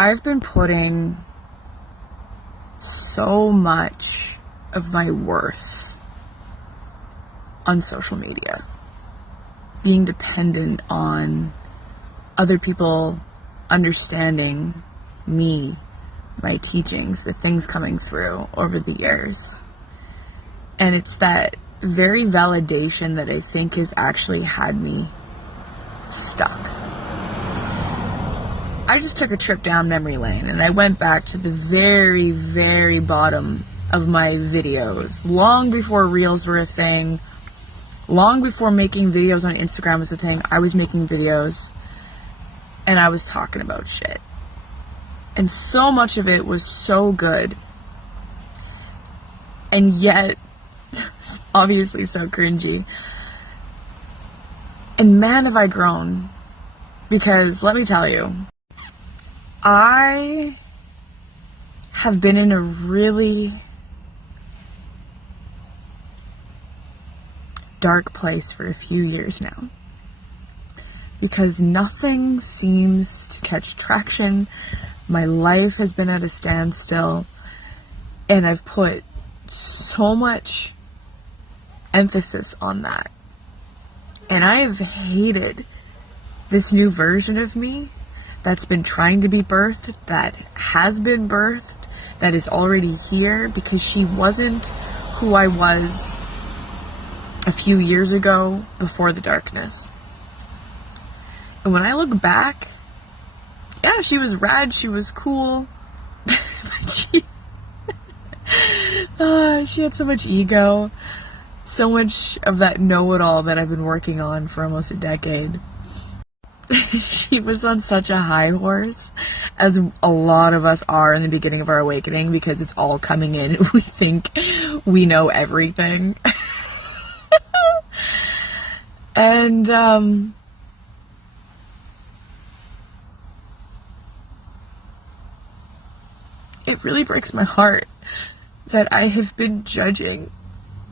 I've been putting so much of my worth on social media, being dependent on other people understanding me, my teachings, the things coming through over the years. And it's that very validation that I think has actually had me stuck. I just took a trip down memory lane and I went back to the very, very bottom of my videos, long before Reels were a thing, long before making videos on Instagram was a thing. I was making videos and I was talking about shit. And so much of it was so good. And yet, obviously so cringy. And man, have I grown. Because let me tell you, I have been in a really dark place for a few years now. Because nothing seems to catch traction. My life has been at a standstill. And I've put so much emphasis on that. And I have hated this new version of me that's been trying to be birthed, that has been birthed, that is already here, because she wasn't who I was a few years ago before the darkness. And when I look back, yeah, she was rad, she was cool, but she had so much ego, so much of that know-it-all that I've been working on for almost a decade. She was on such a high horse, as a lot of us are in the beginning of our awakening, because it's all coming in and we think we know everything. And it really breaks my heart that I have been judging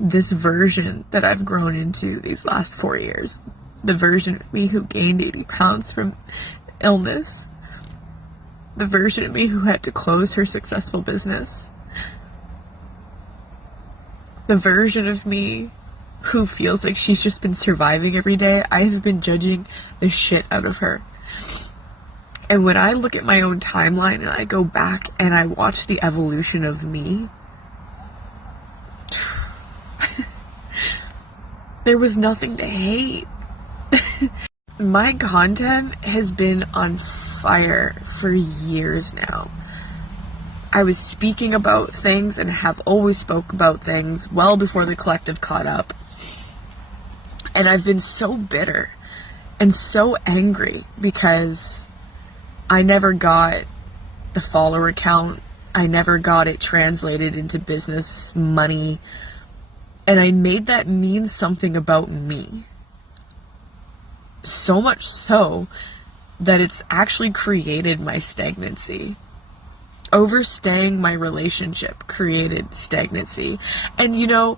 this version that I've grown into these last 4 years. The version of me who gained 80 pounds from illness. The version of me who had to close her successful business. The version of me who feels like she's just been surviving every day. I have been judging the shit out of her. And when I look at my own timeline and I go back and I watch the evolution of me, there was nothing to hate. My content has been on fire for years now. I was speaking about things and have always spoke about things well before the collective caught up. And I've been so bitter and so angry because I never got the follower count. I never got it translated into business money. And I made that mean something about me. So much so that it's actually created my stagnancy. Overstaying my relationship created stagnancy. And you know,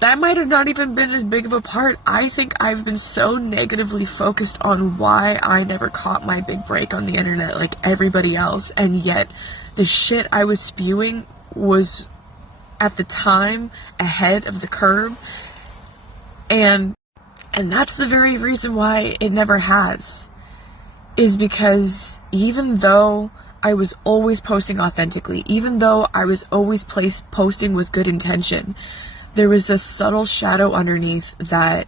that might have not even been as big of a part. I think I've been so negatively focused on why I never caught my big break on the internet like everybody else. And yet the shit I was spewing was at the time ahead of the curve. And that's the very reason why it never has. Is because even though I was always posting authentically, even though I was always posting with good intention, there was this subtle shadow underneath that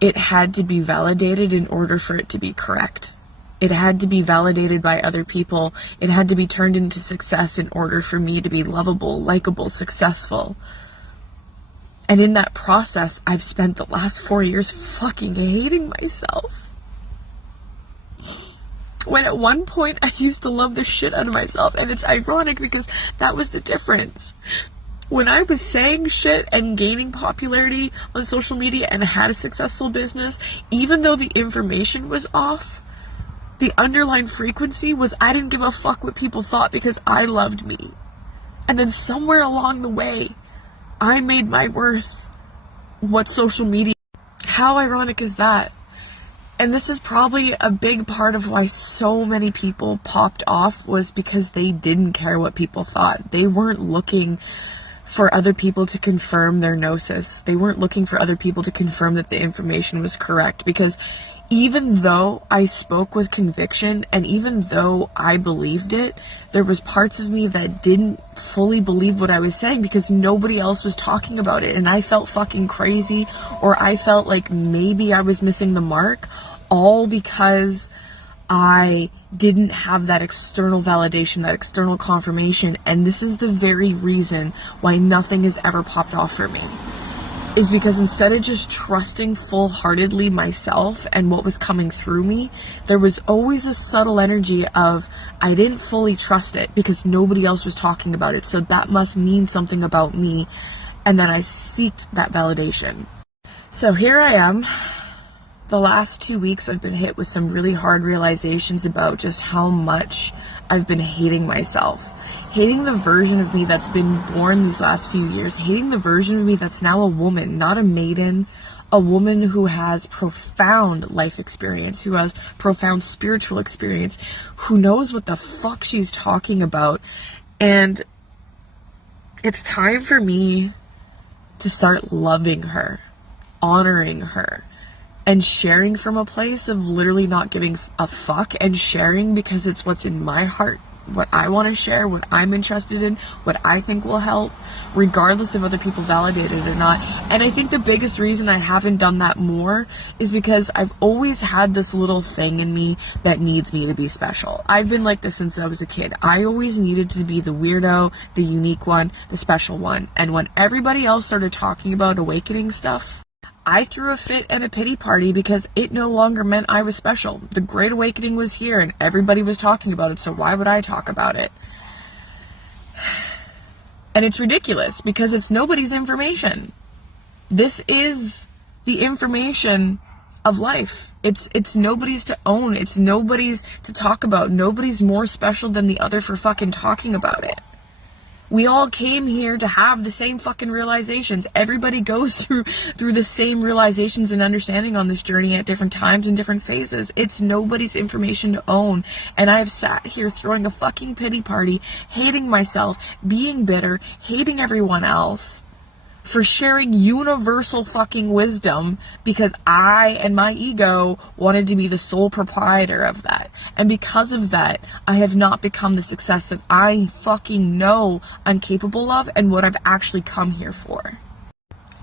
it had to be validated in order for it to be correct. It had to be validated by other people. It had to be turned into success in order for me to be lovable, likable, successful. And in that process, I've spent the last 4 years fucking hating myself. When at one point I used to love the shit out of myself, and it's ironic because that was the difference. When I was saying shit and gaining popularity on social media and had a successful business, even though the information was off, the underlying frequency was I didn't give a fuck what people thought because I loved me. And then somewhere along the way, I made my worth what social media. How ironic is that? And this is probably a big part of why so many people popped off, was because they didn't care what people thought. They weren't looking for other people to confirm their gnosis. They weren't looking for other people to confirm that the information was correct, because even though I spoke with conviction and even though I believed it, there was parts of me that didn't fully believe what I was saying because nobody else was talking about it, and I felt fucking crazy, or I felt like maybe I was missing the mark, all because I didn't have that external validation, that external confirmation. And this is the very reason why nothing has ever popped off for me, is because instead of just trusting full-heartedly myself and what was coming through me, there was always a subtle energy of, I didn't fully trust it because nobody else was talking about it, so that must mean something about me, and then I seeked that validation. So here I am. The last 2 weeks I've been hit with some really hard realizations about just how much I've been hating myself. Hating the version of me that's been born these last few years. Hating the version of me that's now a woman, not a maiden. A woman who has profound life experience, who has profound spiritual experience, who knows what the fuck she's talking about. And it's time for me to start loving her, honoring her, and sharing from a place of literally not giving a fuck, and sharing because it's what's in my heart, what I want to share, what I'm interested in, what I think will help, regardless of other people validate it or not. And I think the biggest reason I haven't done that more is because I've always had this little thing in me that needs me to be special. I've been like this since I was a kid. I always needed to be the weirdo, the unique one, the special one. And when everybody else started talking about awakening stuff, I threw a fit and a pity party because it no longer meant I was special. The Great Awakening was here and everybody was talking about it, so why would I talk about it? And it's ridiculous because it's nobody's information. This is the information of life. It's nobody's to own. It's nobody's to talk about. Nobody's more special than the other for fucking talking about it. We all came here to have the same fucking realizations. Everybody goes through the same realizations and understanding on this journey at different times and different phases. It's nobody's information to own. And I have sat here throwing a fucking pity party, hating myself, being bitter, hating everyone else for sharing universal fucking wisdom because I and my ego wanted to be the sole proprietor of that. And because of that, I have not become the success that I fucking know I'm capable of and what I've actually come here for.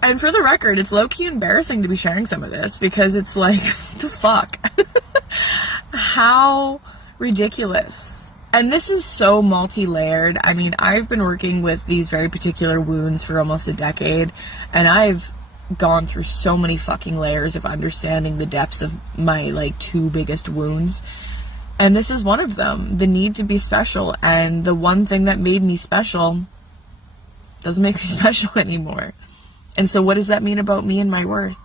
And for the record, it's low-key embarrassing to be sharing some of this because it's like, what the fuck? How ridiculous. And this is so multi-layered. I mean, I've been working with these very particular wounds for almost a decade, and I've gone through so many fucking layers of understanding the depths of my, like, 2 biggest wounds. And this is one of them, the need to be special. And the one thing that made me special doesn't make me special anymore. And so what does that mean about me and my worth?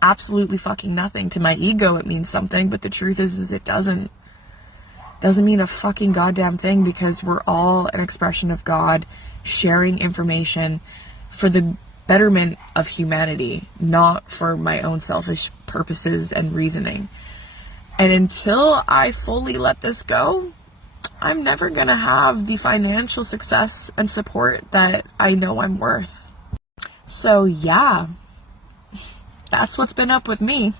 Absolutely fucking nothing. To my ego, it means something, but the truth is it doesn't. Doesn't mean a fucking goddamn thing because we're all an expression of God sharing information for the betterment of humanity, not for my own selfish purposes and reasoning. And until I fully let this go, I'm never gonna have the financial success and support that I know I'm worth. So yeah, that's what's been up with me.